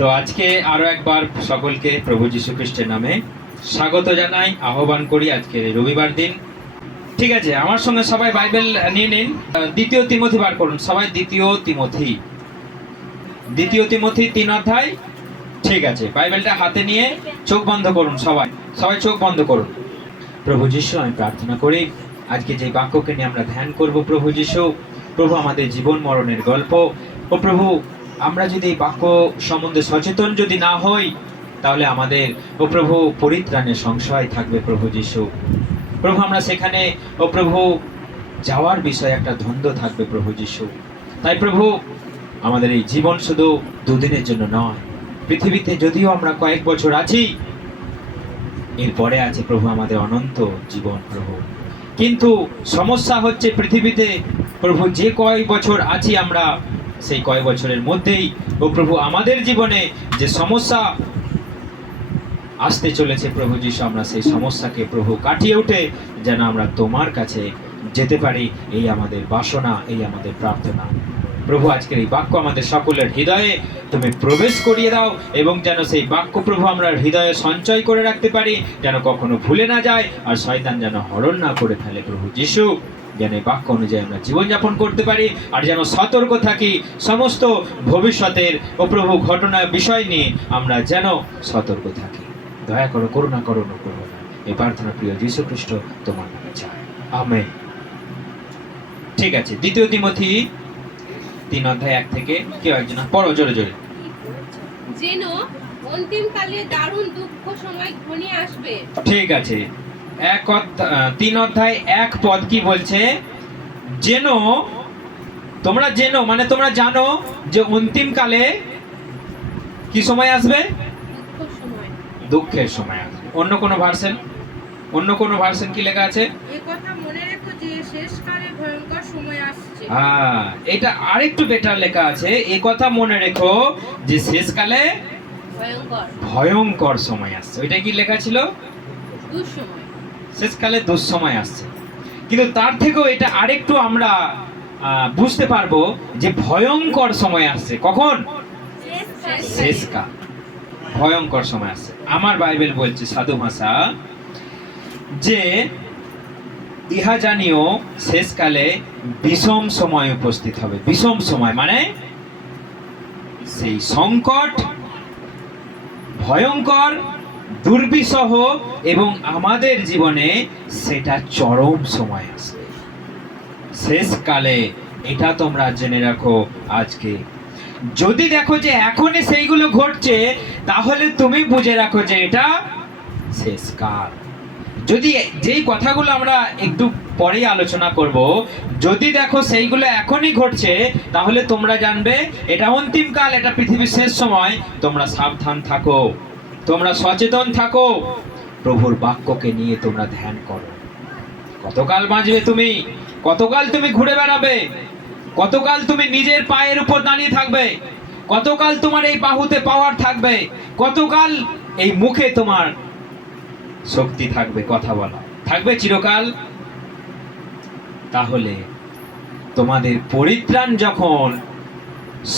তো আজকে আরো একবার সকলকে প্রভু যীশু খ্রিস্টের নামে স্বাগত জানাই, আহ্বান করি। আজকে রবিবার দিন, ঠিক আছে? আমার সঙ্গে সবাই বাইবেল নিয়ে নিন। দ্বিতীয় তিমথি বার করুন সবাই। দ্বিতীয় তিমথি 3 অধ্যায়। ঠিক আছে, বাইবেলটা হাতে নিয়ে চোখ বন্ধ করুন। সবাই চোখ বন্ধ করুন। প্রভু যীশু, আমি প্রার্থনা করি আজকে যে বাক্যকে নিয়ে আমরা ধ্যান করব, প্রভু যীশু, প্রভু আমাদের জীবন মরণের গল্প। ও প্রভু, আমরা যদি এই বাক্য সম্বন্ধে সচেতন যদি না হই, তাহলে আমাদের ও প্রভু পরিত্রাণের সংশয় থাকবে। প্রভু যীশু, প্রভু আমরা সেখানে ও প্রভু যাওয়ার বিষয়ে একটা দ্বন্দ্ব থাকবে। প্রভু যীশু, তাই প্রভু আমাদের এই জীবন শুধু দুদিনের জন্য নয়। পৃথিবীতে যদিও আমরা কয়েক বছর আছি, এরপরে আছে প্রভু আমাদের অনন্ত জীবন। প্রভু, কিন্তু সমস্যা হচ্ছে পৃথিবীতে প্রভু যে কয়েক বছর আছি আমরা, সেই কয়েক বছরের মধ্যেই ও প্রভু আমাদের জীবনে যে সমস্যা আসতে চলেছে, প্রভু যীশু, আমরা সেই সমস্যাকে প্রভু কাটিয়ে উঠে যেন আমরা তোমার কাছে যেতে পারি, এই আমাদের বাসনা, এই আমাদের প্রার্থনা। প্রভু আজকের এই বাক্য আমাদের সকলের হৃদয়ে তুমি প্রবেশ করিয়ে দাও, এবং যেন সেই বাক্য প্রভু আমরা হৃদয়ে সঞ্চয় করে রাখতে পারি, যেন কখনো ভুলে না যায়, আর শয়তান যেন হরণ না করে ফেলে। প্রভু যীশু, যেন এই বাক্য অনুযায়ী আমরা জীবনযাপন করতে পারি, আর যেন সতর্ক থাকি সমস্ত ভবিষ্যতের ও প্রভু ঘটনার বিষয় নিয়ে আমরা যেন সতর্ক থাকি। দয়া করো, করুণা করো, করো না। এই প্রার্থনা প্রিয় যীশু খ্রিস্ট তোমার নামে চাই, আমেন। ঠিক আছে, দ্বিতীয় তিমথি 3 অধ্যায় 1 থেকে কেউ একজন পড়ো জোরে জোরে। যেন অন্তিমকালে দারুণ দুঃখ সময় ঘনিয়ে আসবে। ঠিক আছে, 3 অধ্যায় 1 পদ কি বলছে? যেন তোমরা মানে তোমরা জানো যে অন্তিমকালে কি সময় আসবে? দুঃখের সময় আসবে। অন্য কোন ভার্সন কি লেখা আছে? এই কথা মনে রেখো যে শেষকালে ভয়ঙ্কর সময় আসছে। হ্যাঁ, এটা আরেকটু বেটার লেখা আছে। এই কথা মনে রেখো যে শেষকালে ভয়ঙ্কর সময় আসছে। ওইটা কি লেখা ছিল? দুঃসময়। শেষকালে দুঃসময় আসছে। কিন্তু তার থেকেও এটা আরেকটু আমরা বুঝতে পারবো যে ভয়ঙ্কর সময় আসছে। কখন? শেষকাল, ভয়ঙ্কর সময় আসছে। আমার বাইবেল বলছে সাধু ভাষা যে ইহা জানিও শেষকালে বিষম সময় উপস্থিত হবে। বিষম সময় মানে সেই সংকট, ভয়ঙ্কর, দুর্বিষহ, এবং আমাদের জীবনে সেটা চরম সময় আসবে শেষকালে। এটা তোমরা জেনে রাখো আজকে। যদি দেখো যে এখনই সেইগুলো ঘটছে, তাহলে তুমি বুঝে রাখো যে এটা শেষকাল। যদি যেই কথাগুলো আমরা একটু পরেই আলোচনা করব, যদি দেখো সেইগুলো এখনই ঘটছে, তাহলে তোমরা জানবে এটা অন্তিমকাল, এটা পৃথিবীর শেষ সময়। তোমরা সাবধান থাকো, তোমরা সচেতন থাকো, প্রভুর বাক্যকে নিয়ে তোমরা ধ্যান করো। কতকাল বাঁচবে তুমি? কতকাল তুমি ঘুরে বেড়াবে? কতকাল তুমি নিজের পায়ের উপর দাঁড়িয়ে থাকবে? কতকাল তোমার এই বাহুতে পাওয়ার থাকবে? কতকাল এই মুখে তোমার শক্তি থাকবে? কথা বলা থাকবে চিরকাল? তাহলে তোমাদের পরিত্রাণ যখন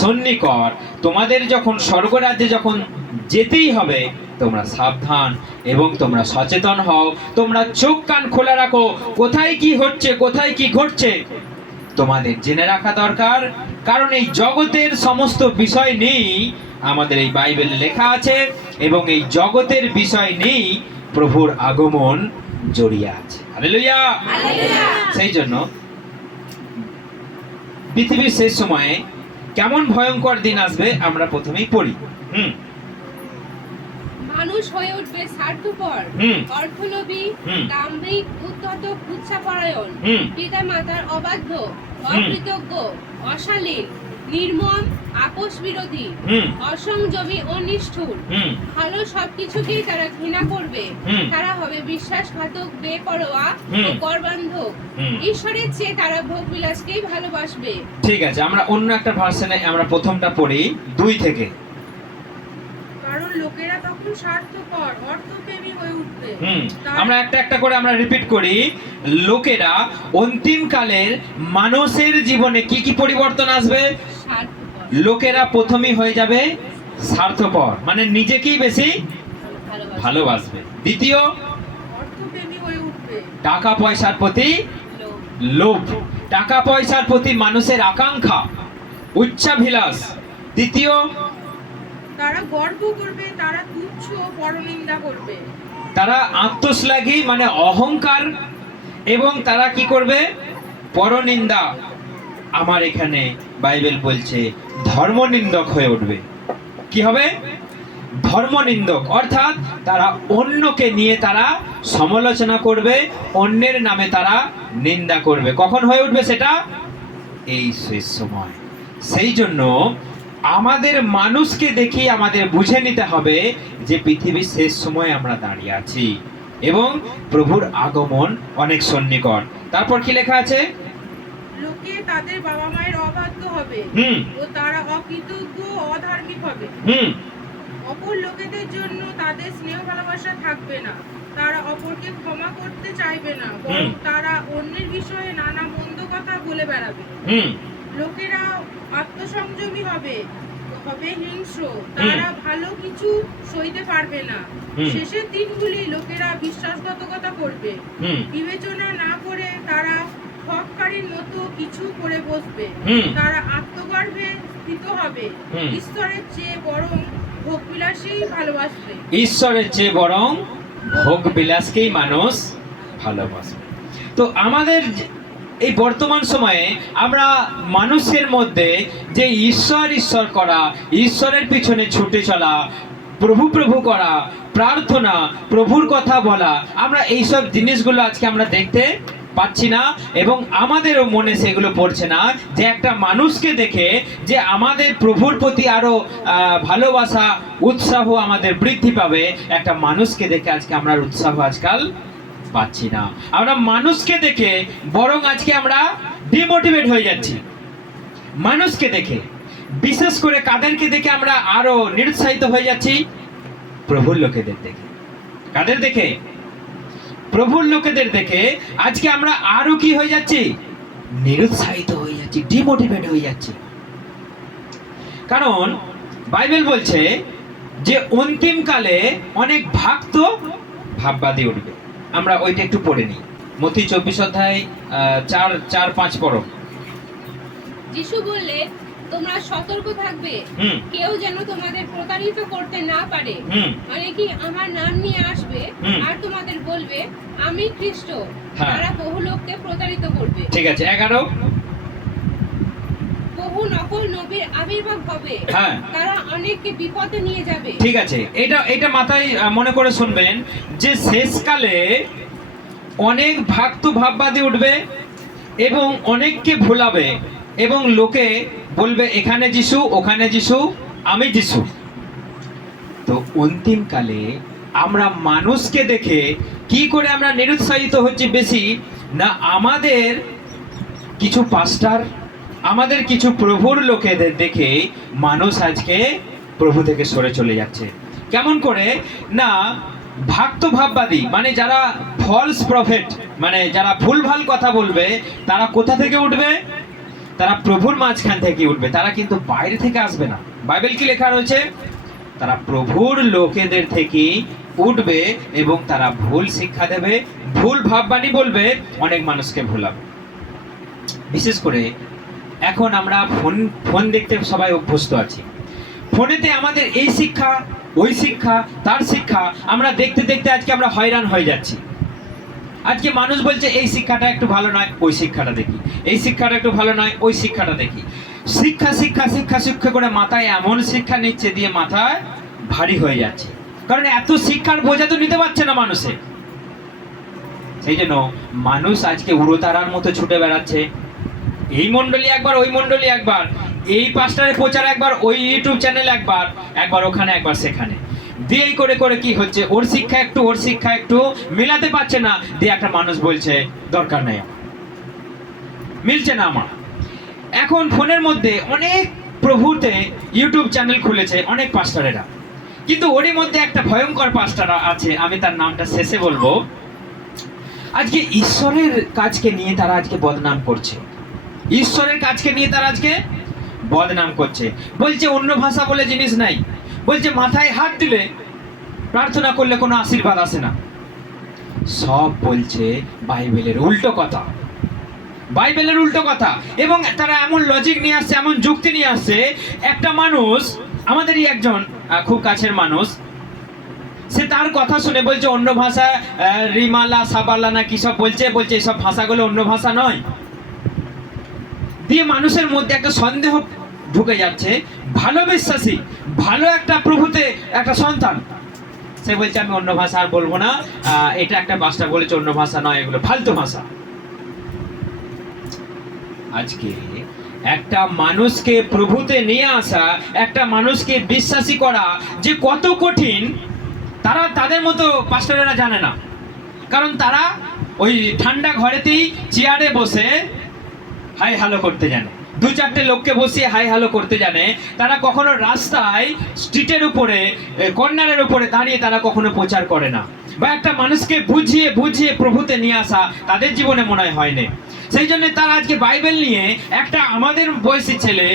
সন্নিকট, তোমাদের যখন স্বর্গরাজ্যে যখন যেতেই হবে, তোমরা সাবধান এবং তোমরা সচেতন হও। তোমরা চোখ কান খোলা রাখো, কোথায় কি হচ্ছে, কোথায় কি ঘটছে তোমাদের জেনে রাখা দরকার। কারণ এই জগতের সমস্ত বিষয় নেই আমাদের এই বাইবেলে লেখা আছে, এবং এই জগতের বিষয় নেই প্রভুর আগমন জড়িয়ে আছে। হালেলুয়া! সেই জন্য পৃথিবীর শেষ সময়ে কেমন ভয়ঙ্কর দিন আসবে আমরা প্রথমেই পড়ি। মানুষ হয়ে উঠবে স্বার্থপর, অর্থলোভী, দাম্ভিক, উদ্ধত, কুৎসাপরায়ণ, পিতা মাতার অবাধ্য, অকৃতজ্ঞ, অশালীন, নির্মম, আপোষ বিরোধী, অসংযমী ও নিষ্ঠুর। ভালো সবকিছুকেই তারা ঘৃণা করবে। তারা হবে বিশ্বাসঘাতক, বেপরোয়া ও গর্বান্ধক। ঈশ্বরের চেয়ে তারা ভোগ বিলাসকেই ভালোবাসবে। ঠিক আছে, আমরা অন্য একটা ভার্সনে আমরা প্রথমটা পড়ি 2 থেকে। কারণ লোকেরা তখন স্বার্থপর, অর্থপ্রেমী হয়ে উঠবে। আমরা একটা করে আমরা রিপিট করি। লোকেরা অন্তিমকালের মানুষের জীবনে কি কি পরিবর্তন আসবে? লোকেরা প্রথমেই হয়ে যাবে স্বার্থপর, মানে নিজেকেই বেশি ভালোবাসবে। দ্বিতীয়, অর্থপ্রেমী হয়ে উঠবে। টাকা পয়সার প্রতি লোভ, টাকা পয়সার প্রতি মানুষের আকাঙ্ক্ষা, উচ্চাভিলাষ। তৃতীয়, তারা গর্ব করবে, তারা তুচ্ছ পরনিন্দা করবে। তারা আত্মশ্লাঘী মানে অহংকার, এবং তারা কি করবে? পরনিন্দা। আমার এখানে বাইবেল বলছে ধর্মনিন্দক হয়ে উঠবে। কি হবে? ধর্মনিন্দক, অর্থাৎ তারা অন্যকে নিয়ে তারা সমালোচনা করবে, অন্যের নামে তারা নিন্দা করবে। কখন হয়ে উঠবে সেটা? এই শেষ সময়। সেই জন্য আমাদের মানুষকে দেখি আমাদের বুঝে নিতে হবে যে পৃথিবীর শেষ সময় আমরা দাঁড়িয়ে আছি এবং প্রভুর আগমন অনেক সন্নিকট। তারপর কি লেখা আছে? লোকে তাদের বাবা মায়ের অবাধ্য হবে ও তারা অকৃতজ্ঞ অধার্মিক হবে। অপর লোকেদের জন্য তাদের স্নেহ ভালোবাসা থাকবে না, তারা অপরকে ক্ষমা করতে চাইবে না, বরং তারা অন্যের বিষয়ে নানা মন্দ কথা বলে বেড়াবে। লোকেরা আত্মসংযমী হবে, হিংস্র, তারা ভালো কিছু সইতে পারবে না। শেষের দিনগুলি লোকেরা বিশ্বাসঘাতকতা করবে, বিবেচনা না করে তারা ঠগকারীর মতো কিছু করে বসবে। তারা আত্মগর্ভে স্থিত হবে, ঈশ্বরের চেয়ে বরং ভোগবিলাসেই ভালোবাসবে। ঈশ্বরের চেয়ে বরং ভোগবিলাসকেই মানুষ ভালোবাসবে। তো আমাদের এই বর্তমান সময়ে আমরা মানুষের মধ্যে যে ঈশ্বর ঈশ্বর করা, ঈশ্বরের পিছনে ছুটে চলা, প্রভু প্রভু করা, প্রার্থনা, প্রভুর কথা বলা, আমরা এইসব জিনিসগুলো আজকে আমরা দেখতে পাচ্ছি না, এবং আমাদেরও মনে সেগুলো পড়ছে না যে একটা মানুষকে দেখে যে আমাদের প্রভুর প্রতি আরো ভালোবাসা, উৎসাহ আমাদের বৃদ্ধি পাবে। একটা মানুষকে দেখে আজকে আমরা উৎসাহ আজকাল পাচ্ছি না। আমরা মানুষকে দেখে বরং আজকে আমরা ডিমোটিভেট হয়ে যাচ্ছি। মানুষকে দেখে, বিশেষ করে কাদেরকে দেখে আমরা আরো নিরুৎসাহিত হয়ে যাচ্ছি? প্রভুর লোকেদের দেখে। কাদের দেখে? প্রভুর লোকেদের দেখে আজকে আমরা আরো কি হয়ে যাচ্ছি? নিরুৎসাহিত হয়ে যাচ্ছি, ডিমোটিভেট হয়ে যাচ্ছি। কারণ বাইবেল বলছে যে অন্তিম কালে অনেক ভক্ত ভাববাদী উঠবে। আমরা ওইটা একটু পড়ে নিই। মথি 24 অধ্যায় 4-5 পড়ো। যিশু বললে, তোমরা সতর্ক থাকবে, কেউ যেন তোমাদের প্রতারিত করতে না পারে। অনেকেই আমার নাম নিয়ে আসবে আর তোমাদের বলবে আমি খ্রিস্ট, তারা বহু লোককে প্রতারিত করবে। ঠিক আছে। 11, বহু নকল নবীর আবির্ভাব হবে, তারা অনেককে বিপদে নিয়ে যাবে। ঠিক আছে, এটা মাথায় মনে করে শুনবেন যে শেষকালে অনেক ভক্ত ভাববাদী উঠবে এবং অনেককে ভোলাবে, এবং লোকে বলবে এখানে যিশু, ওখানে যিশু, আমি যিশু। তো অন্তিম কালে আমরা মানুষকে দেখে কি করে আমরা নিরুৎসাহিত হচ্ছি বেশি না? আমাদের কিছু পাস্টার, আমাদের কিছু প্রভুর লোকেদের দেখে মানুষ আজকে প্রভু থেকে সরে চলে যাচ্ছে। কেমন করে না? ভক্ত ভাববাদী মানে যারা ফলস প্রফেট, মানে যারা ভুলভাল কথা বলবে, তারা কোথা থেকে উঠবে? তারা প্রভুর মাঝখান থেকে উঠবে, তারা কিন্তু বাইরে থেকে আসবে না। বাইবেল কি লেখা রয়েছে? তারা প্রভুর লোকেদের থেকে উঠবে এবং তারা ভুল শিক্ষা দেবে, ভুল ভাববাণী বলবে, অনেক মানুষকে ভুলাবে। বিশেষ করে এখন আমরা ফোন দেখতে সবাই অভ্যস্ত আছি। ফোনেতে আমাদের এই শিক্ষা, ওই শিক্ষা, তার শিক্ষা আমরা দেখতে দেখতে আজকে আমরা হয়রান হয়ে যাচ্ছি। আজকে মানুষ বলছে এই শিক্ষাটা একটু ভালো নয়, ওই শিক্ষাটা দেখি, এই শিক্ষাটা একটু ভালো নয়, ওই শিক্ষাটা দেখি। শিক্ষা শিক্ষা শিক্ষা শিক্ষা করে মাথায় এমন শিক্ষা নিচ্ছে দিয়ে মাথায় ভারী হয়ে যাচ্ছে, কারণ এত শিক্ষার বোঝা তো নিতে পারছে না মানুষে। সেই জন্য মানুষ আজকে উড়োতারার মতো ছুটে বেড়াচ্ছে, এই মন্ডলী একবার, ওই মন্ডলী একবার, এই পাস্টারের প্রচার একবার, ওই ইউটিউব চ্যানেল একবার, একবার ওখানে একবার সেখানে, দিয়ে করে করে কি হচ্ছে, ওর শিক্ষা একটু ওর শিক্ষা একটু মিলাতে পারছে না, দিয়ে একটা মানুষ বলছে দরকার নেই, মিলছে না আমার। এখন ফোনের মধ্যে অনেক প্রভুতে ইউটিউব চ্যানেল খুলেছে অনেক পাস্টারেরা, কিন্তু ওরই মধ্যে একটা ভয়ঙ্কর পাস্টার আছে, আমি তার নামটা শেষে বলবো। আজকে ঈশ্বরের কাজকে নিয়ে তারা আজকে বদনাম করছে, ঈশ্বরের কাজকে নিয়ে তারা আজকে বদনাম করছে, বলছে অন্য ভাষা বলে জিনিস নাই, বলছে মাথায় হাত দিলে প্রার্থনা করলে কোনো আশীর্বাদ আসে না। সব বলছে বাইবেলের উল্টো কথা, বাইবেলের উল্টো কথা। এবং তারা এমন লজিক নিয়ে আসছে, এমন যুক্তি নিয়ে আসছে। একটা মানুষ, আমাদেরই একজন খুব কাছের মানুষ, সে তার কথা শুনে বলছে অন্য ভাষা, রিমালা সাবালা না কি সব বলছে, বলছে এইসব ভাষাগুলো অন্য ভাষা নয়। দিয়ে মানুষের মধ্যে একটা সন্দেহ ঢুকে যাচ্ছে। ভালো বিশ্বাসী, ভালো একটা প্রভুতে একটা সন্তান, সে বলছে আমি অন্য ভাষা আর বলবো না, এটা একটা পাঁচটা বলেছে অন্য ভাষা নয়, এগুলো ফালতু ভাষা। আজকে একটা মানুষকে প্রভুতে নিয়ে আসা, একটা মানুষকে বিশ্বাসী করা যে কত কঠিন, তারা তাদের মতো পাস্টরেরা জানে না। কারণ তারা ওই ঠান্ডা ঘরেতেই চেয়ারে বসে হাই হ্যালো করতে জানে, দু চারটে লোককে বসিয়ে হাই হ্যালো করতে জানে। তারা কখনো রাস্তায় স্ট্রিটের উপরে, কর্নারের উপরে দাঁড়িয়ে তারা কখনো প্রচার করে না। বা একটা মানুষকে বুঝিয়ে বুঝিয়ে প্রভুতে নিয়ে আসা তাদের জীবনে মনে হয়নি। সেই জন্য তারা আজকে বাইবেল নিয়ে একটা আমাদের বয়সী ছেলে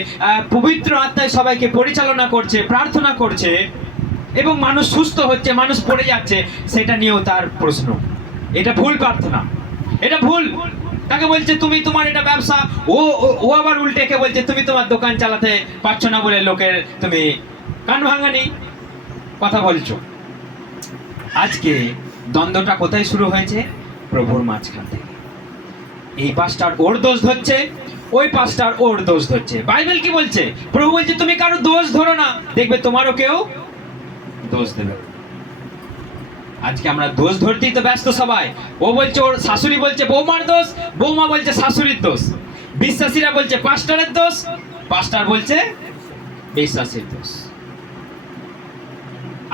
পবিত্র আত্মায় সবাইকে পরিচালনা করছে, প্রার্থনা করছে, এবং মানুষ সুস্থ হচ্ছে, মানুষ পড়ে যাচ্ছে, সেটা নিয়েও তার প্রশ্ন। এটা ভুল প্রার্থনা, এটা ভুল। তাকে বলছে তুমি তোমার এটা ব্যবসা, ও আবার উল্টে কে বলছে তুমি তোমার দোকান চালাতে পারছো না বলে লোকের তুমি কান ভাঙানি কথা বলছো। আজকে দ্বন্দ্বটা কোথায় শুরু হয়েছে? প্রভুর মাঝখান থেকে। এই পাস্টার ওর দোষ ধরছে, ওই পাস্টার ওর দোষ ধরছে। বাইবেল কি বলছে? প্রভু বলছে তুমি কারো দোষ ধরো না, দেখবে তোমারও কেউ দোষ দেবে। আজকে আমরা দোষ ধরতেই তো ব্যস্ত সবাই। ও বলছে ওর শাশুড়ি বলছে বৌমার দোষ, বৌমা বলছে শাশুড়ির দোষ, বিশ্বাসীরা বলছে পাস্টারের দোষ, পাস্টার বলছে বিশ্বাসীর দোষ।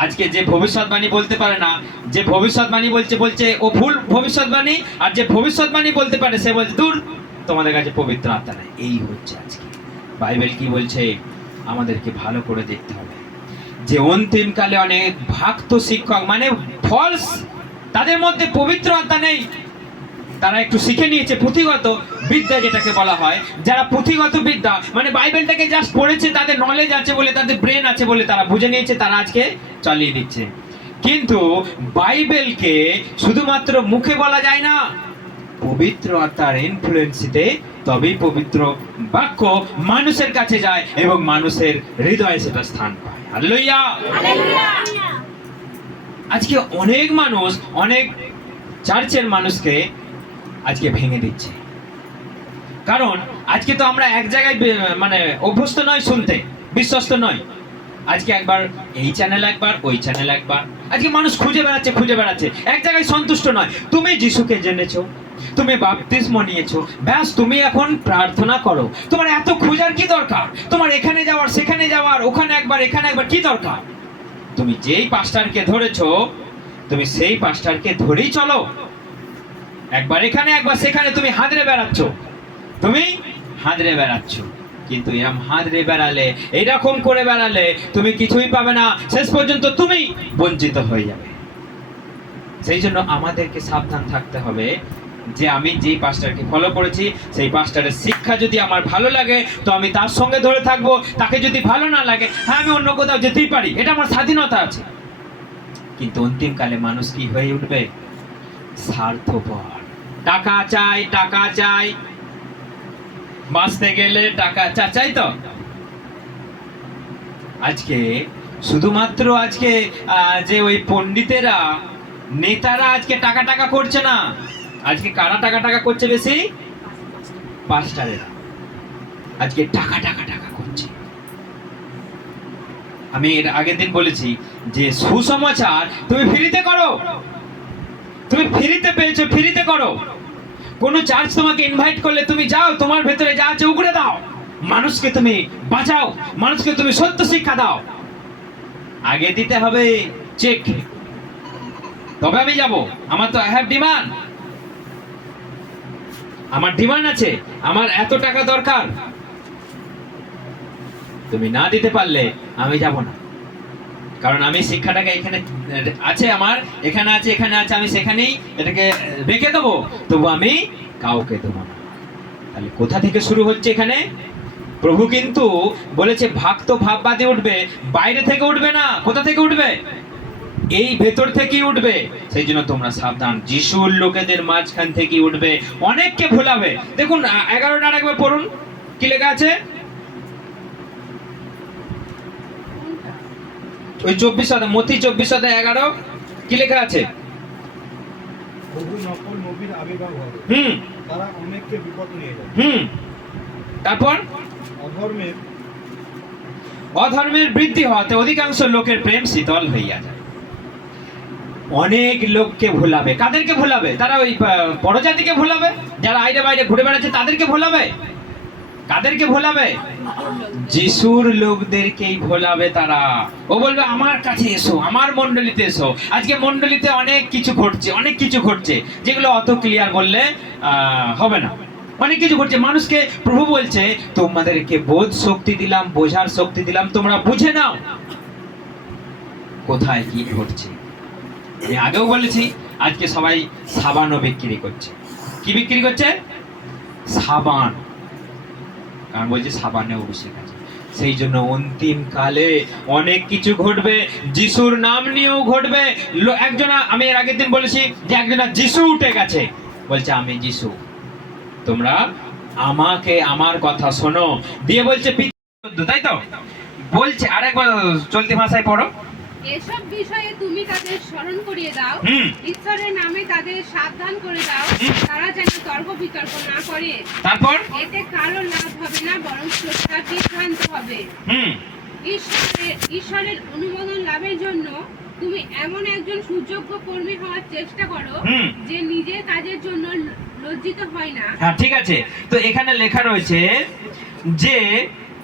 আজকে যে ভবিষ্যৎবাণী বলতে পারে না, যে ভবিষ্যৎবাণী বলছে ও ভুল ভবিষ্যৎবাণী, আর যে ভবিষ্যৎবাণী বলতে পারে সে বলছে দূর, তোমাদের কাছে পবিত্র আত্মা নেই। এই হচ্ছে আজকে। বাইবেল কি বলছে? আমাদেরকে ভালো করে দেখতে হবে যে অন্তিমকালে অনেক ভক্ত শিক্ষক, মানে ফলস, তাদের মধ্যে পবিত্র আত্মা নেই। তারা একটু শিখে নিয়েছে পুঁথিগত বিদ্যা, যেটাকে বলা হয়। যারা পুঁথিগত বিদ্যা মানে বাইবেলটাকে জাস্ট পড়েছে, তাদের নলেজ আছে বলে, তাদের ব্রেন আছে বলে তারা বুঝে নিয়েছে, তারা আজকে চালিয়ে দিচ্ছে। কিন্তু বাইবেলকে শুধুমাত্র মুখে বলা যায় না, পবিত্র আত্মার ইনফ্লুয়েন্সিতে তবেই পবিত্র বাক্য মানুষের কাছে যায় এবং মানুষের হৃদয়ে সেটা স্থান পায়। হালেলুয়া! আজকে অনেক মানুষ, অনেক চার্চের মানুষকে আজকে ভেঙে দিচ্ছে। কারণ আজকে তো আমরা এক জায়গায় মানে অভ্যস্ত নয় শুনতে, বিশ্বস্ত নয়। আজকে একবার এই চ্যানেল, একবার ওই চ্যানেল, একবার আজকে মানুষ খুঁজে বেড়াচ্ছে, এক জায়গায় সন্তুষ্ট নয়। তুমি যিশুকে জেনেছো, তুমি বাপতিস্ম নিয়েছো, ব্যাস তুমি এখন প্রার্থনা করো। তোমার এত খোঁজার কি দরকার? তোমার এখানে যাওয়ার, সেখানে যাওয়ার, ওখানে একবার এখানে একবার কি দরকার? তুমি যেই পাস্টারকে ধরেছো, তুমি সেই পাস্টারকে ধরেই চলো। একবার এখানে একবার সেখানে তুমি হাঁদড়ে বেড়াচ্ছ, কিন্তু এরকম হাঁদড়ে বেড়ালে, এইরকম করে বেড়ালে তুমি কিছুই পাবে না। শেষ পর্যন্ত তুমি বঞ্চিত হয়ে যাবে। সেই জন্য আমাদেরকে সাবধান থাকতে হবে যে আমি যেই পাস্টারকে ফলো করেছি, সেই পাস্টারের শিক্ষা যদি আমার ভালো লাগে তো আমি তার সঙ্গে ধরে থাকবো। তাকে যদি ভালো না লাগে, হ্যাঁ আমি অন্য কোথাও যেতেই পারি, এটা আমার স্বাধীনতা আছে। কিন্তু অন্তিমকালে মানুষ কি হয়ে উঠবে? স্বার্থপর। টাকা চাই, বাঁচতে গেলে টাকা চাই তো। আজকে শুধুমাত্র আজকে যে ওই পণ্ডিতেরা, নেতারা আজকে টাকা করছে না। আজকে কারা টাকা করছে বেশি? পাস্টারেরা আজকে টাকা করছে। আমি এর আগের দিন বলেছি যে সুসমাচার তুমি ফ্রিতে করো, তুমি ফ্রিতে পেয়েছো, ফ্রিতে করো। কোন চার্চ তোমাকে ইনভাইট করলে তুমি যাও, তোমার ভেতরে যা আছে উগড়ে দাও, মানুষকে তুমি বাঁচাও, মানুষকে তুমি সত্য শিক্ষা দাও। আগে দিতে হবে চেক, তবে আমি যাব। আমার তো আই হ্যাভ ডিমান্ড, আমার ডিমান্ড আছে, আমার এত টাকা দরকার। তুমি না দিতে পারলে আমি যাব না। কারণ আমি শিক্ষাটাকে এখানে আছে, আমার এখানে আছে, আমি সেখানেই এটাকে রেখে দেবো, তবু আমি কাউকে দেবো না। তাহলে কোথা থেকে শুরু হচ্ছে? এখানে প্রভু কিন্তু বলেছে ভাগ তো ভাববাদী উঠবে, বাইরে থেকে উঠবে না। কোথা থেকে উঠবে? এই ভেতর থেকেই উঠবে। সেই জন্য তোমরা সাবধান, যিশুর লোকেদের মাঝখান থেকেই উঠবে, অনেককে ভোলাবে। দেখুন 11টা আরেকবার পড়ুন, কি লেখা আছে? ওই 24 মথি 24:11 কি লেখা আছে? বহু নকল নবীর আবির্ভাব হবে, তারা অনেককে বিপদ নিয়ে যাবে। তারপর অধর্মের বৃদ্ধি হওয়াতে অধিকাংশ লোকের প্রেম শীতল হইয়া যায়। অনেক লোককে ভোলাবে। কাদেরকে ভোলাবে? তারা ওই পরজাতিকে ভোলাবে, যারা আইরে বাইরে ঘুরে বেড়াচ্ছে তাদেরকে ভোলাবে। কাদেরকে ভোলাবে? যিশুর লোকদেরকেই ভোলাবে তারা। ও বলবে আমার কাছে এসো, আমার মণ্ডলীতে এসো। আজকে মণ্ডলীতে অনেক কিছু ঘটছে যেগুলো অত ক্লিয়ার বললে হবে না। অনেক কিছু ঘটছে। মানুষকে প্রভু বলছে তোমাদেরকে বোধ শক্তি দিলাম, বোঝার শক্তি দিলাম, তোমরা বুঝে নাও কোথায় কি ঘটছে। আমি আগেও বলেছি, আজকে সবাই সাবানও বিক্রি করছে। কি বিক্রি করছে? সাবান। কারণ বলছে সাবানে অভিষেক আছে। সেই জন্য অন্তিম কালে অনেক কিছু ঘটবে, যিশুর নাম নিয়েও ঘটবে। আমি এর আগের দিন বলেছি যে একজনা যিশু উঠে গেছে, বলছে আমি যিশু, তোমরা আমাকে আমার কথা শোনো দিয়ে বলছে, তাই তো বলছে। আরেকবার চলতি ভাষায় পড়ো। এসব বিষয়ে তুমি তাদের স্মরণ করিয়ে দাও, ঈশ্বরের নামে তাদের সাবধান করে দাও, তারা যেন তর্ক বিতর্ক না করে। তারপর এতে কারো লাভ হবে না, বরং শ্রোতা বিভ্রান্ত হবে। ঈশ্বরের অনুমোদন লাভের জন্য তুমি এমন একজন সুযোগ্য কর্মী হওয়ার চেষ্টা করো যে নিজের কাজের জন্য লজ্জিত হয় না। হ্যাঁ, ঠিক আছে। তো এখানে লেখা রয়েছে যে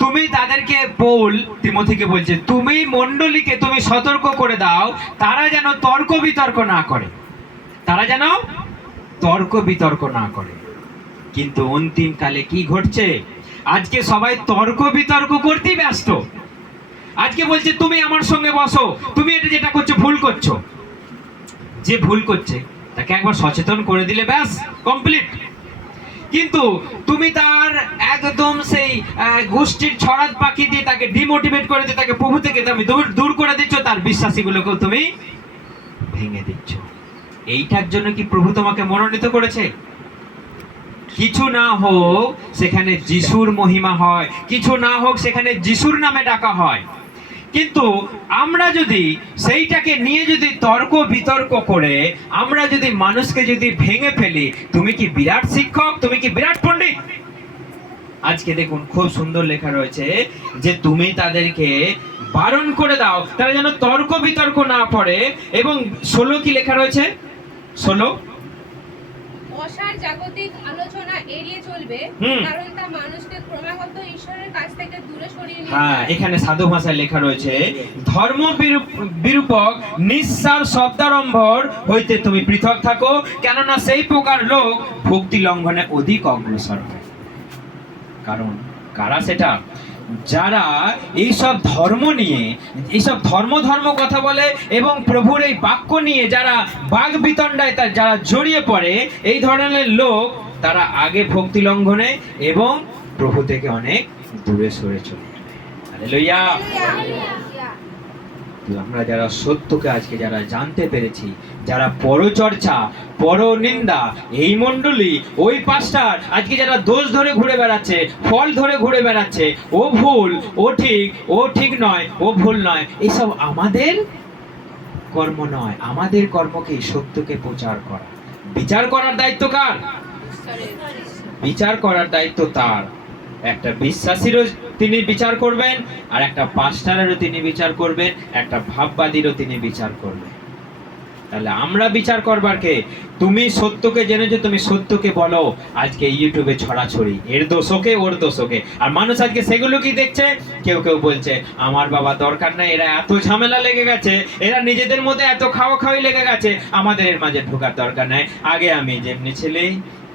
তুমি তাদেরকে, পৌল তিমোথীকে বলছে, তুমি মণ্ডলীকে তুমি সতর্ক করে দাও, তারা যেন তর্ক বিতর্ক না করে। তারা যেন তর্ক বিতর্ক না করে। কিন্তু অন্তিম কালে কি ঘটছে? আজকে সবাই তর্ক বিতর্ক করতেই ব্যস্ত। আজকে বলছে তুমি আমার সঙ্গে বসো, তুমি এটা যেটা করছো ভুল করছো। যে ভুল করছে তাকে একবার সচেতন করে দিলে ব্যাস কমপ্লিট। কিন্তু তুমি তার একদম সেই গোষ্ঠীর ছড়াত পাখি দিয়ে তাকে ডিমোটিভেট করে দিয়ে তাকে প্রভু থেকে তুমি দূর করে দিচ্ছ, তার বিশ্বাসীগুলোকেও তুমি ভেঙে দিচ্ছ। এইটার জন্য কি প্রভু তোমাকে মনোনীত করেছে? কিছু না হোক সেখানে যিশুর মহিমা হয়, কিছু না হোক সেখানে যিশুর নামে ডাকা হয়। কিন্তু আমরা যদি সেইটাকে নিয়ে যদি তর্ক বিতর্ক করে আমরা যদি মানুষকে যদি ভেঙে ফেলি, তুমি কি বিরাট শিক্ষক? তুমি কি বিরাট পণ্ডিত? আজকে দেখুন খুব সুন্দর লেখা রয়েছে যে তুমি তাদেরকে বারণ করে দাও, তারা যেন তর্ক বিতর্ক না পড়ে। এবং 16 কি লেখা রয়েছে? 16 অসার জাগতিক আলোচনা এড়িয়ে চলবে, কারণ তা মানুষকে ক্রমাগত ঈশ্বরের কাছ থেকে দূরে সরিয়ে নিয়ে যায়। হ্যাঁ, এখানে সাধু ভাষায় লেখা রয়েছে ধর্ম বিরূপক নিঃসার শব্দারম্ভর হইতে তুমি পৃথক থাকো, কেননা সেই প্রকার লোক ভক্তি লঙ্ঘনে অধিক অগ্রসর হয়। কারণ কারা সেটা? যারা এইসব ধর্ম নিয়ে, এইসব ধর্ম কথা বলে এবং প্রভুর এই বাক্য নিয়ে যারা বাগ বিতণ্ডায় যারা জড়িয়ে পড়ে, এই ধরনের লোক তারা আগে ভক্তি লঙ্ঘনে এবং প্রভু থেকে অনেক দূরে সরে চলে যাবে। হালেলুয়া। আমরা যারা সত্যকে আজকে যারা জানতে পেরেছি, যারা পরচর্চা, পরনিন্দা, এই মণ্ডলী, ওই পাস্টার আজকে যারা দোষ ধরে ঘুরে বেড়াচ্ছে, ফল ধরে ঘুরে বেড়াচ্ছে, ও ভুল, ও ঠিক নয়, ও ভুল নয়, এসব আমাদের কর্ম নয়। আমাদের কর্মকে সত্যকে প্রচার করা। বিচার করার দায়িত্ব কার? বিচার করার দায়িত্ব তার। একটা বিশ্বাসীরও তিনি বিচার করবেন, আর একটা পাস্টারেরও তিনি বিচার করবেন, একটা ভাববাদীরও তিনি বিচার করবেন। তাহলে আমরা বিচার করবার কে? তুমি সত্যকে জেনেছো, তুমি সত্যকে বলো। আজকে ইউটিউবে ছড়াছড়ি, এর দোষকে ওর দোষকে, আর মানুষ আজকে সেগুলো কি দেখছে? কেউ বলছে আমার বাবা দরকার নাই, এরা এত ঝামেলা লেগে গেছে, এরা নিজেদের মধ্যে এত খাওয়াই লেগে গেছে, আমাদের এর মাঝে ঢোকার দরকার নাই। আগে আমি যেমনি ছেলে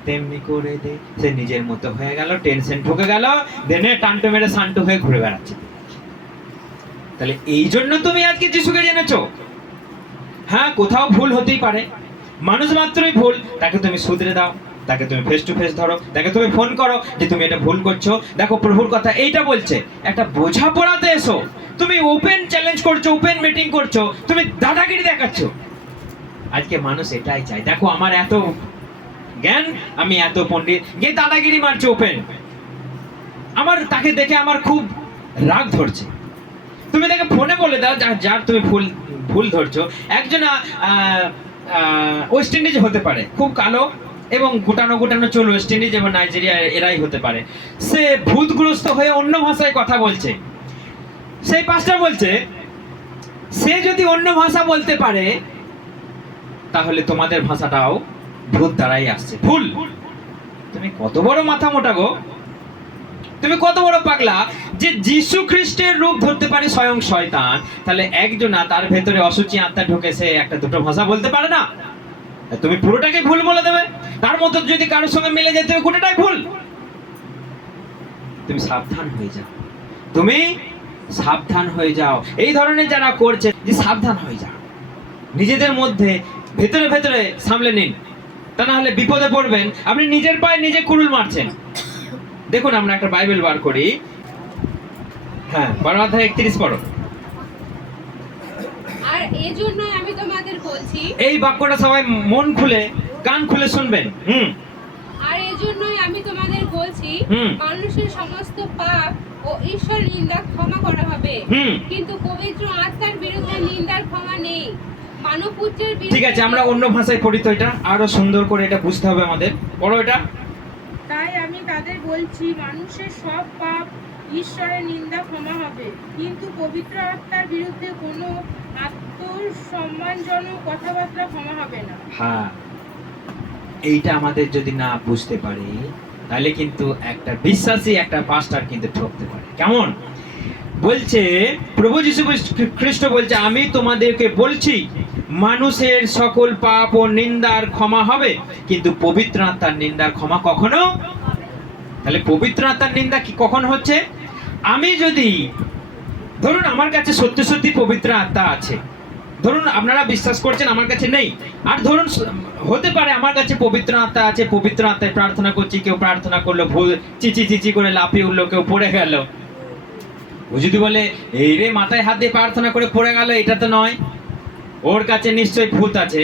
তেমনি করে দে, সে নিজের মতো হয়ে গেল, টেনশন ঢুকে গেল, দেনে টান্টো মেরে শান্ত হয়ে ঘুরে বেড়াচ্ছে। তাহলে এই জন্য তুমি আজকে যিশুকে জেনেছো? হ্যাঁ, কোথাও ভুল হতেই পারে, মানুষ মাত্রই ভুল, তাকে তুমি শুধরে দাও, তাকে তুমি ফেস টু ফেস ধরো, তাকে তুমি ফোন করো যে তুমি এটা ভুল করছো, দেখো প্রভুর কথা এইটা বলছে, একটা বোঝাপড়াতে এসো। তুমি ওপেন চ্যালেঞ্জ করছো, ওপেন মিটিং করছো, তুমি দাদাগিরি দেখাচ্ছ। আজকে মানুষ এটাই চায়, দেখো আমার এত জ্ঞান, আমি এত পণ্ডিত, গিয়ে দাদাগিরি মারছে ওপেন। আমার তাকে দেখে আমার খুব রাগ ধরছে। তুমি তাকে ফোনে বলে দাও যার তুমি ভুল ধরছো, একজন ওয়েস্ট ইন্ডিজ হতে পারে, খুব কালো এবং গোটানো গোটানো চুল, ওয়েস্ট ইন্ডিজ এবং নাইজেরিয়া এরাই হতে পারে। সে ভূতগ্রস্ত হয়ে অন্য ভাষায় কথা বলছে। সেই পাস্টার বলছে সে যদি অন্য ভাষা বলতে পারে তাহলে তোমাদের ভাষাটাও ভূত দ্বারাই আসছে। ভুল। তুমি কত বড় মাথা মোটা গো, তুমি কত বড় পাগলা যে যীশু খ্রিস্টের রূপ ধরতে পারে স্বয়ং শয়তান, তাহলে একজনা তার ভেতরে অসুচি আত্মা ঢুকেছে, একটা দুটো ভাষা বলতে পারে না, তুমি পুরোটাকে ভুল বলে দেবে। তার মতো যদি কারোর সঙ্গে মিলে যেতে হবে গোটাটাই ভুল। তুমি সাবধান হয়ে যাও, তুমি সাবধান হয়ে যাও। এই ধরনের যারা করছে যে সাবধান হয়ে যাও, নিজেদের মধ্যে ভেতরে ভেতরে সামলে নিন, তা না হলে বিপদে পড়বেন। আপনি নিজের পায়ে নিজে কুড়ুল মারছেন। দেখুন আমরা একটা বাইবেল বার করি, হ্যাঁ 12 অধ্যায় 31 পড়ো। আর এজন্যই আমি তোমাদের বলছি, এই বাক্যটা সবাই মন খুলে কান খুলে শুনবেন। আর এজন্যই আমি তোমাদের বলছি, মানুষের সমস্ত পাপ ও ঈশ্বর নিন্দা ক্ষমা করা হবে, কিন্তু পবিত্র আত্মার বিরুদ্ধে নিন্দার ক্ষমা নেই। মানবপুত্রের বিরুদ্ধে। ঠিক আছে, আমরা অন্য ভাষায় পড়ি তো, এটা আরো সুন্দর করে এটা বুঝতে হবে আমাদের। পড়ো এটা। তাই আমি তাদের বলছি, মানুষের সব পাপ ঈশ্বরের নিন্দা ক্ষমা হবে, কিন্তু পবিত্র আত্মার বিরুদ্ধে কোনো আত্মসম্মানজনক কথাবার্তা ক্ষমা হবে না। হ্যাঁ, এইটা আমাদের যদি না বুঝতে পারি তাহলে কিন্তু একটা বিশ্বাসী একটা পাস্টার কিন্তু ঠকতে পারে। কেমন বলছে প্রভু যীশু খ্রিস্ট বলছে, আমি তোমাদেরকে বলছি মানুষের সকল পাপ ও নিন্দার ক্ষমা হবে, কিন্তু পবিত্র আত্মার নিন্দার ক্ষমা কখনো। তাহলে পবিত্র আত্মার নিন্দা কি কখন হচ্ছে? আমি যদি ধরুন আমার কাছে সত্যি সত্যি পবিত্র আত্মা আছে, ধরুন আপনারা বিশ্বাস করছেন আমার কাছে নেই, আর ধরুন হতে পারে আমার কাছে পবিত্র আত্মা আছে, পবিত্র আত্মায় প্রার্থনা করছি, কেউ প্রার্থনা করলো ভুল চিচি চিচি করে লাফিয়ে উঠলো, কেউ পড়ে গেল। ও যদি বলে এই রে মাথায় হাত দিয়ে প্রার্থনা করে পড়ে গেল, এটা তো নয়, ওর কাছে নিশ্চয়ই ভূত আছে।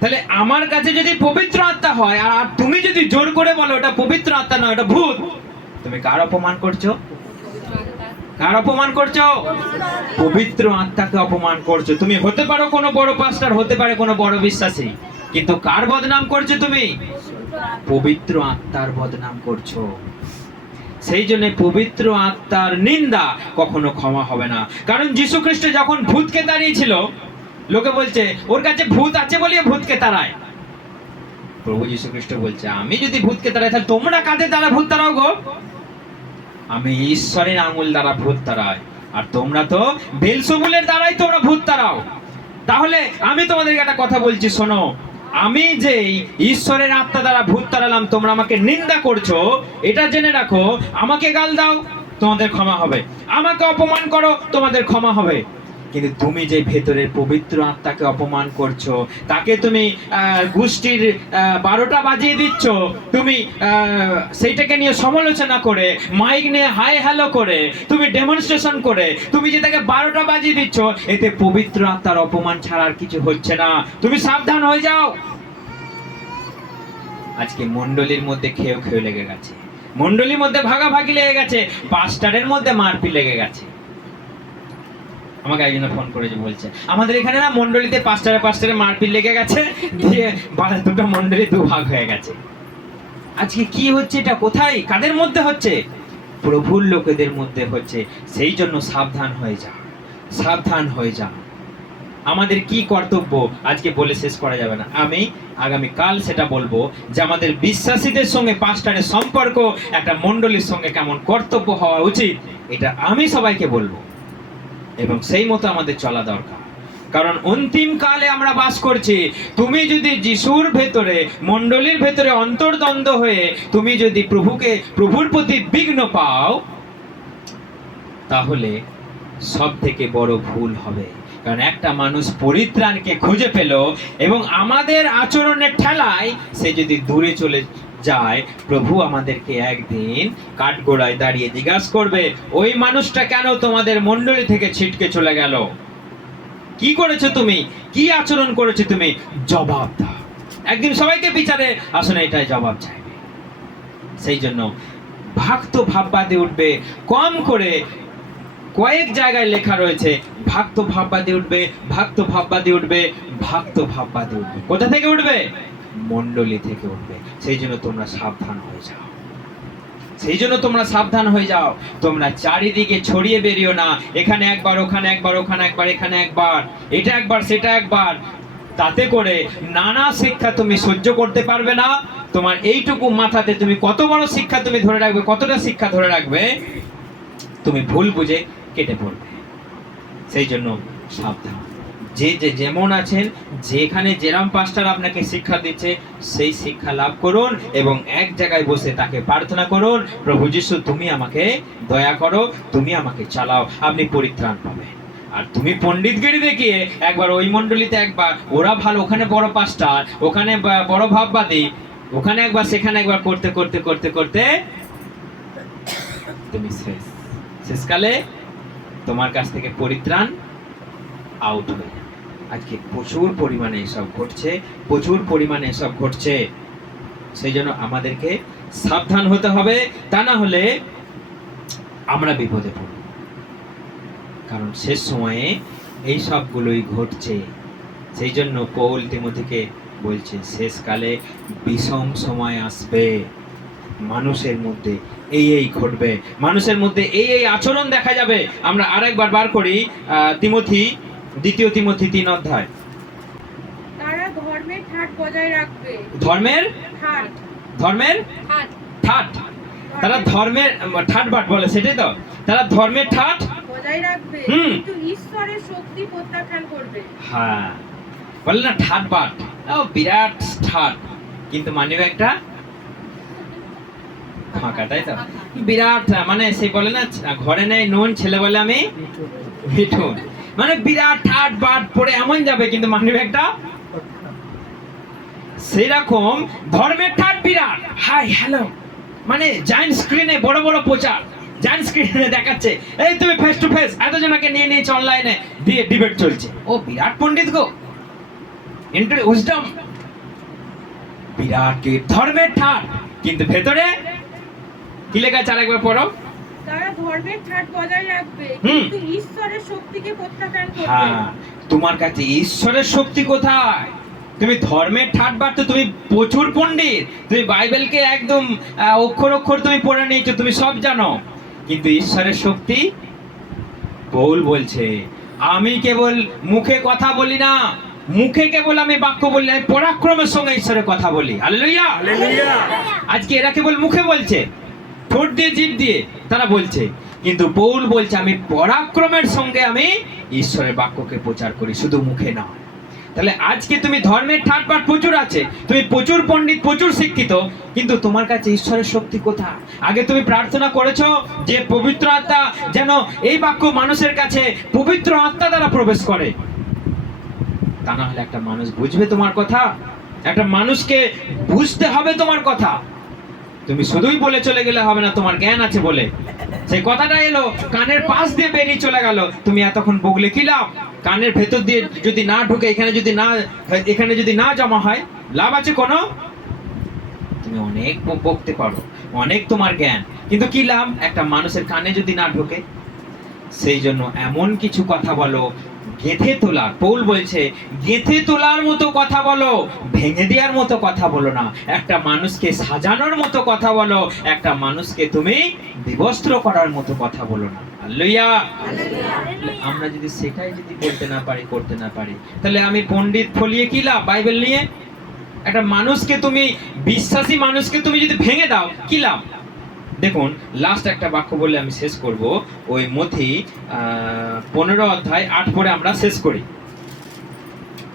তাহলে আমার কাছে যদি পবিত্র আত্মা হয় আর তুমি যদি জোর করে বলো ওটা পবিত্র আত্মা নয়, ওটা ভূত, তুমি কার অপমান করছো? কার অপমান করছো? পবিত্র আত্মাকে অপমান করছো। তুমি হতে পারো কোনো বড় পাস্টার, হতে পারে কোনো বড় বিশ্বাসী, কিন্তু কার বদনাম করছো তুমি? পবিত্র আত্মার বদনাম করছো। সেই জন্য পবিত্র আত্মার নিন্দা কখনো ক্ষমা হবে না। কারণ যীশু খ্রিস্ট যখন ভূতকে তাড়িয়েছিল, লোকে বলছে ওর কাছে ভূত আছে বলিয়ে ভূতকে তাড়ায়। প্রভু যীশু খ্রিস্ট বলছে, আমি যদি ভূতকে তাড়াই তাহলে তোমরা কাদের দ্বারা ভূত তাড়াও গো? আমি ঈশ্বরের আঙুল দ্বারা ভূত তাড়াই, আর তোমরা তো বেলজেবুলের দ্বারাই তোমরা ভূত তাড়াও। তাহলে আমি তোমাদেরকে একটা কথা বলছি, শোনো, আমি যে ঈশ্বরের আত্মা দ্বারা ভূত তাড়ালাম, তোমরা আমাকে নিন্দা করছো, এটা জেনে রাখো, আমাকে গাল দাও তোমাদের ক্ষমা হবে, আমাকে অপমান করো তোমাদের ক্ষমা হবে, কিন্তু তুমি যে ভেতরের পবিত্র আত্মাকে অপমান করছো, তাকে তুমি গোষ্ঠীর 12টা বাজিয়ে দিচ্ছ, তুমি সেইটাকে নিয়ে সমালোচনা করে, মাইক নিয়ে হাই হ্যালো করে, তুমি ডেমনস্ট্রেশন করে, তুমি যে তাকে 12টা বাজিয়ে দিচ্ছ, এতে পবিত্র আত্মার অপমান ছাড়ার কিছু হচ্ছে না। তুমি সাবধান হয়ে যাও। আজকে মণ্ডলীর মধ্যে খেয়ে খেয়ে লেগে গেছে, মণ্ডলীর মধ্যে ভাগাভাগি লেগে গেছে, পাস্টারের মধ্যে মারপিট লেগে গেছে। আমাকে একজন ফোন করেছে, বলছে আমাদের এখানে না মণ্ডলীতে পাস্টারে মারপিট লেগে গেছে, দিয়ে দুটো মণ্ডলী দুভাগ হয়ে গেছে। আজকে কি হচ্ছে? এটা কোথায় কাদের মধ্যে হচ্ছে? প্রভুর লোকেদের মধ্যে হচ্ছে। সেই জন্য সাবধান হয়ে যা, সাবধান হয়ে যা। আমাদের কি কর্তব্য আজকে বলে শেষ করা যাবে না। আমি আগামী কাল সেটা বলবো যে আমাদের বিশ্বাসীদের সঙ্গে পাস্টারের সম্পর্ক একটা মণ্ডলীর সঙ্গে কেমন কর্তব্য হওয়া উচিত, এটা আমি সবাইকে বলবো, এবং সেই মতো আমাদের চলা দরকার। কারণ অন্তিম কালে আমরা বাস করছি। তুমি যদি যিশুর ভেতরে, মণ্ডলীর ভেতরে অন্তর্দ্বন্দ্ব হয়ে তুমি যদি প্রভুর প্রতি বিঘ্ন পাও, তাহলে সব থেকে বড় ভুল হবে। কারণ একটা মানুষ পরিত্রাণকে খুঁজে পেল এবং আমাদের আচরণের ঠেলায় সে যদি দূরে চলে যায়, প্রভু আমাদেরকে একদিন কাঠগোড়ায় দাঁড়িয়ে জিজ্ঞাসা করবে, ওই মানুষটা কেন তোমাদের মণ্ডলী থেকে ছিটকে চলে গেল? কি করেছো তুমি? কি আচরণ করেছো তুমি? জবাব দাও। একদিন সবাইকে বিচারে আসলে এটাই জবাব চাইবে। সেই জন্য ভক্ত ভাববাদী উঠবে। কম করে কয়েক জায়গায় লেখা রয়েছে ভক্ত ভাববাদী উঠবে, ভক্ত ভাববাদী উঠবে, ভক্ত ভাববাদী উঠবে। কোথা থেকে উঠবে? মণ্ডলী থেকে উঠবে। সেই জন্য তোমরা সাবধান হয়ে যাও। সেই জন্য তোমরা সাবধান হয়ে যাও। তোমরা চারিদিকে ছড়িয়ে বেরিও না, এখানে একবার, ওখানে একবার, ওখানে একবার, এখানে একবার, এটা একবার, সেটা একবার। তাতে করে নানা শিক্ষা তুমি সহ্য করতে পারবে না। তোমার এইটুকু মাথাতে তুমি কত বড় শিক্ষা তুমি ধরে রাখবে, কতটা শিক্ষা ধরে রাখবে, তুমি ভুল বুঝে কেটে পড়বে। সেই জন্য সাবধান। যে যে যেমন আছেন, যেখানে যেরাম পাস্টার আপনাকে শিক্ষা দিচ্ছে, সেই শিক্ষা লাভ করুন এবং এক জায়গায় বসে তাকে প্রার্থনা করুন, প্রভু যিশু তুমি আমাকে দয়া করো, তুমি আমাকে চালাও, আপনি পরিত্রাণ পাবেন। আর তুমি পণ্ডিতগিরি দেখিয়ে একবার ওই মণ্ডলীতে একবার, ওরা ভালো, ওখানে বড় পাস্টার, ওখানে বড় ভাববাদী, ওখানে একবার, সেখানে একবার করতে করতে করতে করতে তুমি শেষকালে তোমার কাছ থেকে পরিত্রাণ আউট হয়ে যাবে। আজকে প্রচুর পরিমাণে এসব ঘটছে, প্রচুর পরিমাণে এসব ঘটছে। সেই জন্য আমাদেরকে সাবধান হতে হবে, তা না হলে আমরা বিপদে পড়ব। কারণ শেষ সময়ে এই সবগুলোই ঘটছে। সেই জন্য পৌল তিমোথীকে বলছে, শেষকালে বিষম সময় আসবে, মানুষের মধ্যে এই ঘটবে, মানুষের মধ্যে এই আচরণ দেখা যাবে। আমরা আরেকবার বার করি তিমোথী, দ্বিতীয় তিমোথী 3 অধ্যায়। তারা ধর্মের ঠাট বজায় রাখবে। ধর্মের ঠাট ধর্মের হাত ঠাট। তারা ধর্মের ঠাট বাট বলে, সেটাই তো। তারা ধর্মের ঠাট বজায় রাখবে, হুম। কিন্তু ঈশ্বরের শক্তি প্রত্যাখ্যান করবে। হ্যাঁ, বলে না ঠাট বাট, ও বিরাট ঠাট, কিন্তু মানিও একটা ফাঁকা, তাই তো? বিরাট, মানে সে বলে না ঘরে নেই নুন, ছেলে বলে আমি মিঠুন, মানে বিরাট ঠাট বাট পড়ে এমন যাবে, কিন্তু মানিও একটা। সেরকম ধর্মের ঠাট বিরাট, হাই হ্যালো, মানে জায়ান্ট স্ক্রিনে বড় বড় প্রচার, জায়ান্ট স্ক্রিনে দেখাচ্ছে, এই তুমি ফেস টু ফেস এতজনকে নিয়ে নিয়েছে, অনলাইনে দিয়ে ডিবেট চলছে, ও বিরাট পণ্ডিত গো, ইন্টার উইজডম, বিরাট কি ধর্মের ঠাট, কিন্তু ভেতরে কি লেখা আছে আরেকবার পড়ো। তারা ধর্মের ঠাট বজায় রাখবে, হুম। কিন্তু ঈশ্বরের শক্তিকে প্রত্যাখ্যান করবে। হ্যাঁ, তোমার কাছে ঈশ্বরের শক্তি কোথায়? তুমি ধর্মের ঠাট বাট, তো তুমি প্রচুর পণ্ডিত, তুমি বাইবেলকে একদম অক্ষর অক্ষর তুমি পড়ে নিয়েছো, তুমি সব জানো, কিন্তু ঈশ্বরের শক্তি? পৌল বলছে, আমি কেবল মুখে কথা বলি না, মুখে কেবল আমি বাক্য বলি না, আমি পরাক্রমের সঙ্গে ঈশ্বরের কথা বলি। Hallelujah, hallelujah. আজকে এরা কেবল মুখে বলছে, ঠোঁট দিয়ে, জিভ দিয়ে তারা বলছে, কিন্তু পৌল বলছে আমি পরাক্রমের সঙ্গে আমি ঈশ্বরের বাক্যকে প্রচার করি, শুধু মুখে না। তাহলে আজকে তুমি ধর্মের ঠাটবাট প্রচুর আছে, তুমি প্রচুর পণ্ডিত, প্রচুর শিক্ষিত, কিন্তু তোমার কাছে ঈশ্বরের শক্তি কোথায়? আগে তুমি প্রার্থনা করেছো যে পবিত্র আত্মা যেন এই বাক্য মানুষের কাছে পবিত্র আত্মা দ্বারা প্রবেশ করে, তা না হলে একটা মানুষ বুঝবে তোমার কথা, একটা মানুষকে বুঝতে হবে তোমার কথা। তুমি শুধুই বলে চলে গেলে হবে না, তোমার জ্ঞান আছে বলে সেই কথাটা এলো কানের পাশ দিয়ে বেরিয়ে চলে গেল, তুমি এতক্ষণ বগলে কি লাভ? কানের ভেতর দিয়ে যদি না ঢুকে, এখানে যদি না জমা হয়, লাভ আছে কোনো? তুমি অনেক বকতে পারো, অনেক তোমার জ্ঞান, কিন্তু কি লাভ একটা মানুষের কানে যদি না ঢোকে? সেই জন্য এমন কিছু কথা বলো গেঁথে তোলা, পৌল বলছে গেঁথে তোলার মতো কথা বলো, ভেঙে দেওয়ার মতো কথা বলো না, একটা মানুষকে সাজানোর মতো কথা বলো, একটা মানুষকে তুমি বিবস্ত্র করার মতো কথা বলো না। হালেলুয়া। আমরা যদি সেটাই যদি বলতে না পারি, করতে না পারি, তাহলে আমি পণ্ডিত ফলিয়ে কি লাভ বাইবেল নিয়ে? একটা মানুষকে তুমি, বিশ্বাসী মানুষকে তুমি যদি ভেঙে দাও, কি লাভ? দেখুন, লাস্ট একটা বাক্য বলে আমি শেষ করব, ওই মথি 15 অধ্যায় 8 পরে আমরা শেষ করি।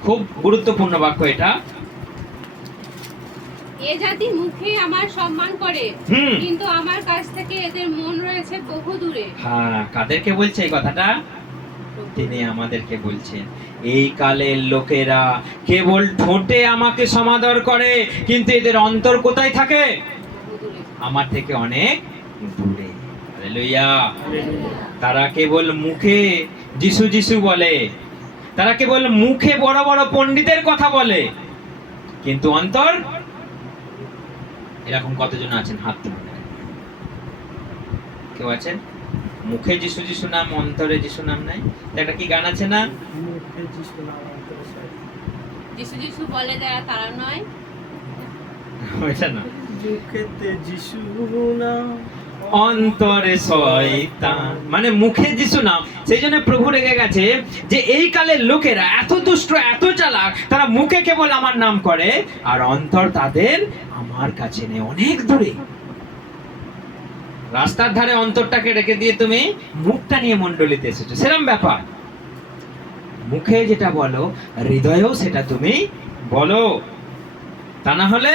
খুব গুরুত্বপূর্ণ বাক্য এটা। এ জাতি মুখে আমার সম্মান করে, কিন্তু আমার কাছ থেকে এদের মন রয়েছে বহু দূরে। হ্যাঁ, কাদেরকে বলছে এই কথাটা? তিনি আমাদেরকে বলছেন, এই কালের লোকেরা কেবল ঠোঁটে আমাকে সমাদর করে, কিন্তু এদের অন্তর কোথায় থাকে? আমার থেকে অনেক দূরে। হালেলুয়া। তারা কেবল মুখে যিশু যিশু বলে, তারা কেবল মুখে বড় বড় পণ্ডিতের কথা বলে, কিন্তু অন্তর, এরকম কতজন আছেন? হাত তুলুন। কেউ আছেন? মুখে যিশু যিশু নাম, অন্তরে যিশু নাম নাই। একটা কি গান আছে না? যিশু যিশু বলে যারা তারা নয়, ওইটা না, মুখেতে যিশু নাম, অন্তরে শয়তান। মানে মুখে যিশু নাম। সেই জন্য প্রভু রেগে গেছে যে এই কালের লোকেরা এত দুষ্ট, এত চালাক, তারা মুখে কেবল আমার নাম করে আর অন্তর তাদের আমার কাছে নেই, অনেক দূরে। রাস্তার ধারে অন্তরটাকে রেখে দিয়ে তুমি মুখটা নিয়ে মণ্ডলীতে এসেছো, সেরকম ব্যাপার। মুখে যেটা বলো হৃদয়েও সেটা তুমি বলো, তা না হলে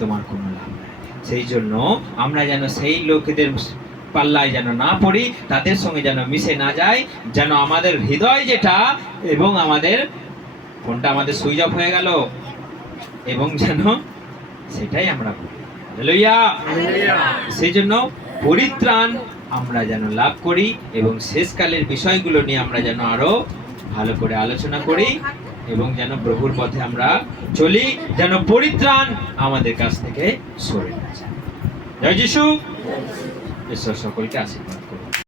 তোমার কোনো লাভ নাই। সেই জন্য আমরা যেন সেই লোকেদের পাল্লায় যেন না পড়ি, তাদের সঙ্গে যেন মিশে না যাই, যেন আমাদের হৃদয় যেটা, এবং আমাদের ফোনটা আমাদের সুইচ অফ হয়ে গেল, এবং যেন সেটাই আমরা বলি। হালেলুয়া। সেই জন্য পরিত্রাণ আমরা যেন লাভ করি, এবং শেষকালের বিষয়গুলো নিয়ে আমরা যেন আরো ভালো করে আলোচনা করি, এবং যেন প্রভুর পথে আমরা চলি, যেন পরিত্রাণ আমাদের কাছ থেকে সরে না যায়। জয় যিশু। ঈশ্বর সকলকে আশীর্বাদ।